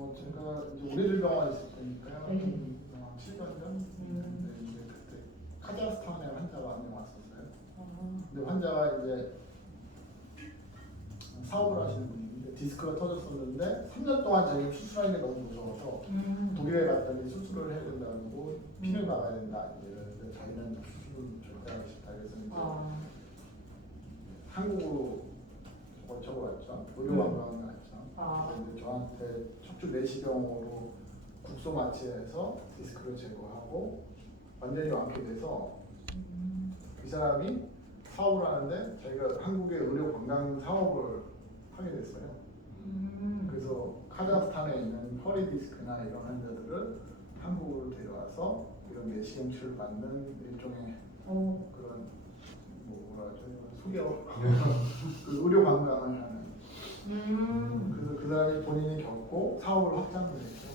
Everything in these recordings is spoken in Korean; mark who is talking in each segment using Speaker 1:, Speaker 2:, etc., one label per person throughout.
Speaker 1: 어, 제가 이제 병원에 있을 때니까요. 네. 한 7년 전? 음. 네, 이제 그때 카자흐스탄에 환자가 한 명 왔었어요. 아, 근데 환자가 이제 사업을 하시는 분인데 디스크가 터졌었는데 3년 동안 자기 수술하는 게 너무 무서워서 음. 독일에 갔더니 수술을 해야 된다고 피를 막아야 된다 이러는데 자기는 수술은 절대 하기 싫다 그래서 이제 아, 한국으로 저거 저거 왔죠 음. 의료관광을 왔죠 아. 저한테 척추 내시경으로 국소 마취해서 디스크를 제거하고 완전히 완쾌돼서 음. 이 사람이 사업을 하는데 자기가 한국의 의료 관광 사업을 하게 됐어요. 음. 그래서 카자흐스탄에 있는 허리 디스크나 이런 환자들을 한국으로 데려와서 이런 내시경 치료를 받는 일종의 어, 그런
Speaker 2: 뭐 뭐라 하죠?
Speaker 1: 그 의료 관광을 하는 음. 그래서 그 사람이 본인이 겪고 사업을 확장을 했죠.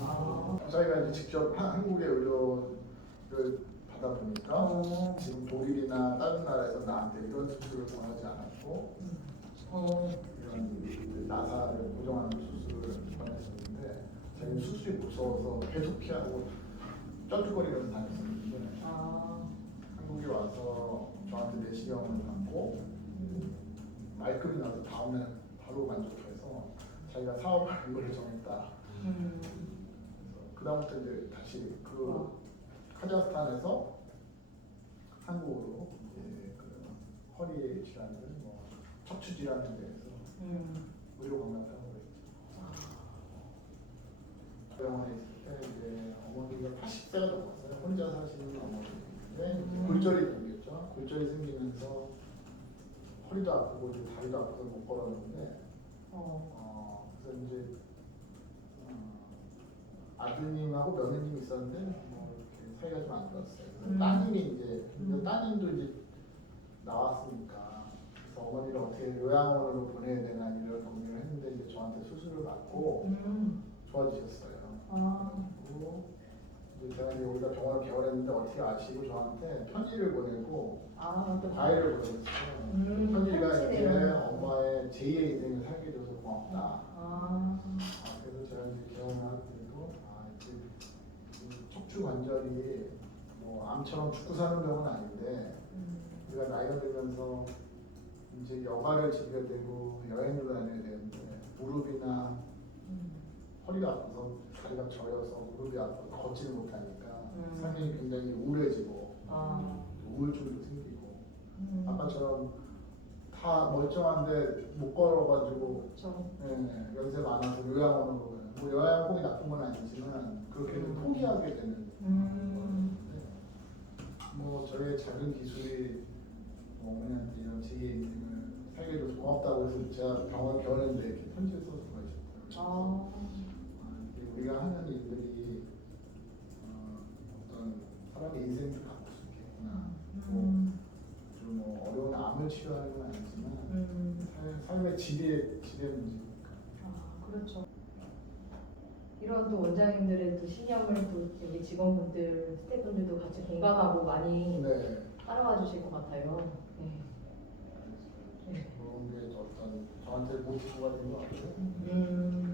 Speaker 1: 아. 자기가 이제 직접 한- 한국의 의료를 받아 보니까 어. 지금 독일이나 다른 나라에서 나한테 이런 수술을 권하지 않았고 어. 이런 그 나사를 고정하는 수술을 권했었는데 자기는 수술이 무서워서 계속 피하고 쩔뚝거리면서 다녔었는데 아. 한국에 와서 저한테 내시경을 받고 음. 말끔히 나서 다음날 바로 만족해서 자기가 사업할 걸 정했다. 음. 그다음부터 이제 다시 그 어. 카자흐스탄에서 한국으로 이제 그 허리 질환들, 뭐 척추 질환에 대해서 음. 의료 사업을 했죠. 병원에 있을 때 이제 어머니가 80세가 넘었어요. 혼자 사시는 어머니인데 음. 골절이 생겼죠. 골절이 생기면서 허리도 아프고 이제 다리도 아파서 못 걸었는데 어. 어, 그래서 이제 어, 아드님하고 며느님이 있었는데 뭐 이렇게 사이가 좀 안 좋았어요. 음. 따님이 이제 근데 음. 따님도 이제 나왔으니까 그래서 어머니를 어떻게 요양원으로 보내야 되나 이런 고민을 했는데 이제 저한테 수술을 받고 음. 좋아지셨어요. 아. 그리고 이 제 제가 이제 여기다 병원을 개원했는데 어떻게 아시고 저한테 편지를 보내고 아, 또 과일을 보냈어요. 음, 편지가 이제 편지네요. 엄마의 제2의 인생을 살게 해줘서 고맙다. 아. 아, 그래서 제가 이제 개원을 하고 아, 이제 이 척추 관절이 뭐 암처럼 죽고 사는 병은 아닌데 음. 우리가 나이가 들면서 이제 여가를 즐겨야 되고 여행을 다녀야 되는데 무릎이나 저려서 무릎이 아파서 걷지를 못하니까 음. 삶이 굉장히 우울해지고 아. 우울증도 생기고 음. 아까처럼 다 멀쩡한데 못 걸어가지고 그렇죠. 네, 연세 많아서 요양원으로 가요. 뭐 요양 꼭 나쁜 건 아니지만 그렇게 좀 포기하게 되는 음. 거였는데 뭐 저의 작은 기술이 뭐 어머니한테 이런 제 인생을 살게 해줘서 고맙다고 해서 제가 병원 개원했는데 이렇게 편지를 써서 보내셨더라고요. 아. 아, 이게 우리가 하는 일들이 어, 어떤 사람의 인생을 바꿀 수 있겠구나. 뭐, 음. 좀 뭐 어려운 암을 치료하는 건 아니지만 음. 삶, 삶의 질의 질의 문제니까.
Speaker 3: 아, 그렇죠. 이런 또 원장님들의 또 신념을 또 여기 직원분들, 스태프분들도 같이 공감하고 많이 네. 따라와 주실 것 같아요. 네.
Speaker 1: 네. 그런 게 어떤 저한테 모티브가 된것 같아요. 음.